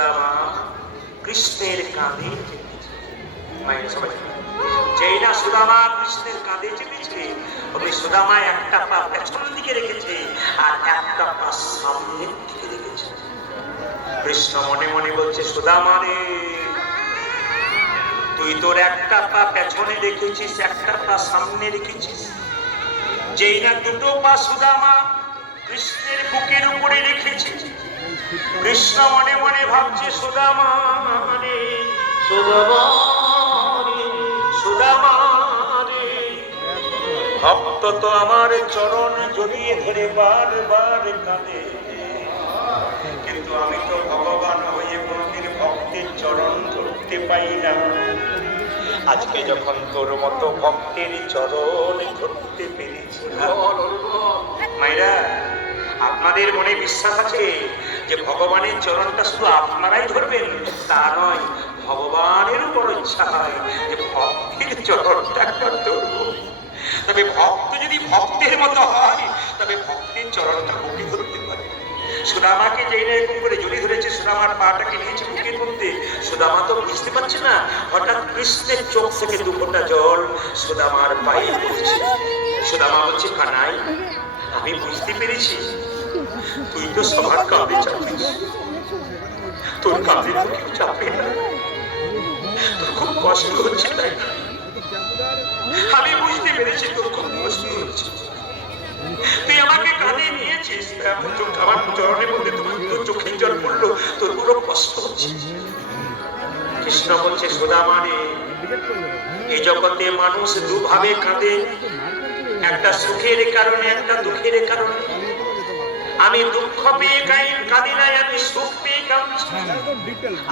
সুদামা কৃষ্ণের কাঁধে মায়ের সবাই যেই না সুদামা কৃষ্ণের কাঁধে চেপেছে, ওই সুদামা একটা পা পেছন দিকে রেখেছে আর একটা পা সামনের দিকে রেখেছে। কৃষ্ণ মনে মনে বলছে, সুদামা রে, তুই তোর একটা পা পেছনে রেখেছিস, একটা পা সামনে রেখেছিস। যেই না দুটো পা সুদামা কৃষ্ণের বুকের উপরে রেখেছে, কৃষ্ণ মনে মনে ভাবছে, সুদামা রে, সুদামা রে, সুদামা রে, ভক্ত তো আমার চরণ জড়িয়ে ধরে বারবার কাঁদে, কিন্তু আমি তো ভগবান হয়ে কোনদিন ভক্তের চরণ ধরতে পাই না। আজকে যখন তোর মতো ভক্তের চরণ ধরতে পেরেছি, মায়েরা আপনাদের মনে বিশ্বাস আছে যে ভগবানের চরণটা শুধু আপনারাই ধরবেন? তা নয়, ভগবানের উপর ইচ্ছা হয় যে ভক্তের চরণটা ধরব। তবে ভক্ত যদি ভক্তের মতো হয়, তবে ভক্তের চরণটা বুকে ধরতে পারে। সুদামাকে যেই না এরকম করে জড়িয়ে ধরেছে, সুদামার পাটাকে নিয়েছে বুকের মধ্যে, সুদামা তো বুঝতে পারছে না। হঠাৎ কৃষ্ণের চোখ থেকে দু ফোঁটা জল সুদামার পায়ে পড়ছে। সুদামা বলছে, কানাই, আমি বুঝতে পেরেছি তুই তো সবার কাঁধে চাপিস, তোর কাঁধে তো কেউ চাপে না, তোর খুব কষ্ট হচ্ছে, তাই না? আমি বুঝতে পেরেছি তোর খুব কষ্ট হচ্ছে, তুই আমাকে কাঁধে নিয়েছিস, আমার চরণের মধ্যে তোর চোখের জল পড়লো, তোর পুরো কষ্ট হচ্ছে। কৃষ্ণ বলছে, সুদামা রে, এই জগতে মানুষ দুভাবে কাঁদে, একটা সুখের কারণে, একটা দুঃখের কারণে। আমি দুঃখ পেয়ে কাঁদি নাই, আমি সুখ পেয়ে কাঁদছি।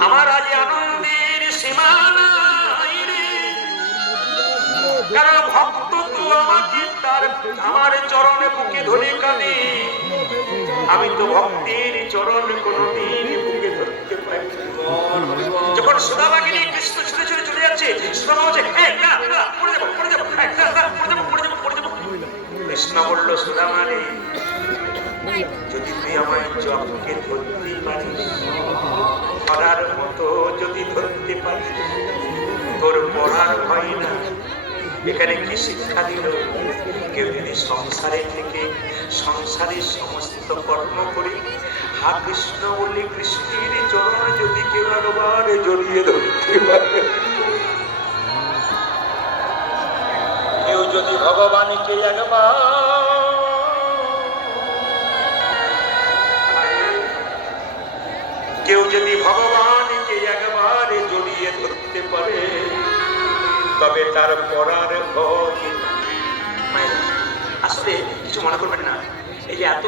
আমার আজ আনন্দের সীমা নাই রে, কারণ ভক্ত তো আমাকে তার আমার চরণে বুকে ধরে কাঁদে, আমি তো ভক্তের চরণ কোনদিন বুকে ধরতে পারি। যখন সুদামাকে নিয়ে কৃষ্ণ ছুটে ছুটে চলে যাচ্ছে, সুদামা বলছে, পড়ে যাবো, পড়ে যাবো, পড়ে যাবো, পড়ে যাবো, পড়ে যাবো। কৃষ্ণ বলল, সুদামা রে, যদি তুই আমায় জপকে ধরতে পারিস, ধরার মতো যদি ধরতে পারিস, তোর পড়ার ভয় না। এখানে কি শিক্ষা দিল? কেউ যদি সংসারে থেকে সংসারের সমস্ত কর্ম করে হা কৃষ্ণ বলে কৃষ্ণের চরণ যদি কেউ একবার জড়িয়ে ধরতে পারে, কেউ যদি ভগবানকে একবার, কেউ যদি ভগবানকে একবারে জড়িয়ে ধরতে পারে, তবে তার পড়ার ভয়। আসলে কিছু মনে করবেন না, এই যে এত